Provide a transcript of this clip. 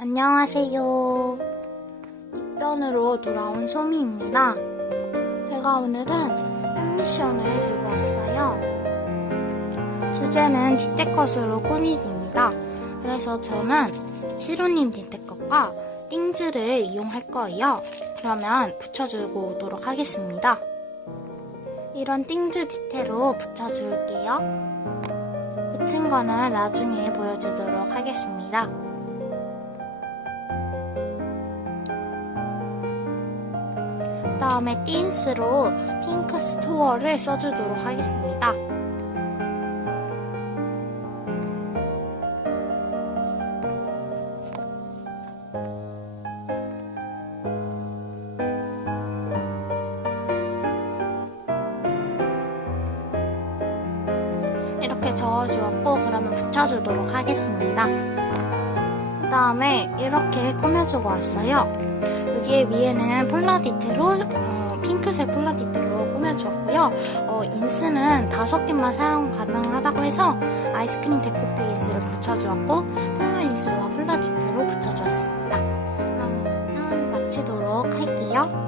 안녕하세요. 입변으로 돌아온 소미입니다. 제가 오늘은 팬미션을 들고 왔어요. 주제는 뒷대컷으로 꾸미기입니다. 그래서 저는 시로님 뒷대컷과 띵즈를 이용할 거예요. 그러면 붙여주고 오도록 하겠습니다. 이런 띵즈 디테일로 붙여줄게요. 붙인 거는 나중에 보여주도록 하겠습니다. 다음에 틴스로 핑크 스토어를 써주도록 하겠습니다. 이렇게 저어주었고 그러면 붙여주도록 하겠습니다. 그 다음에 이렇게 꾸며주고 왔어요. 여기 위에는 폴라디테로 어, 핑크색 폴라디테로 꾸며주었고요. 어, 인스는 다섯 개만 사용 가능하다고 해서 아이스크림 데코피 인스를 붙여주었고 폴라 인스와 폴라디테로 붙여주었습니다. 그러면 마치도록 할게요.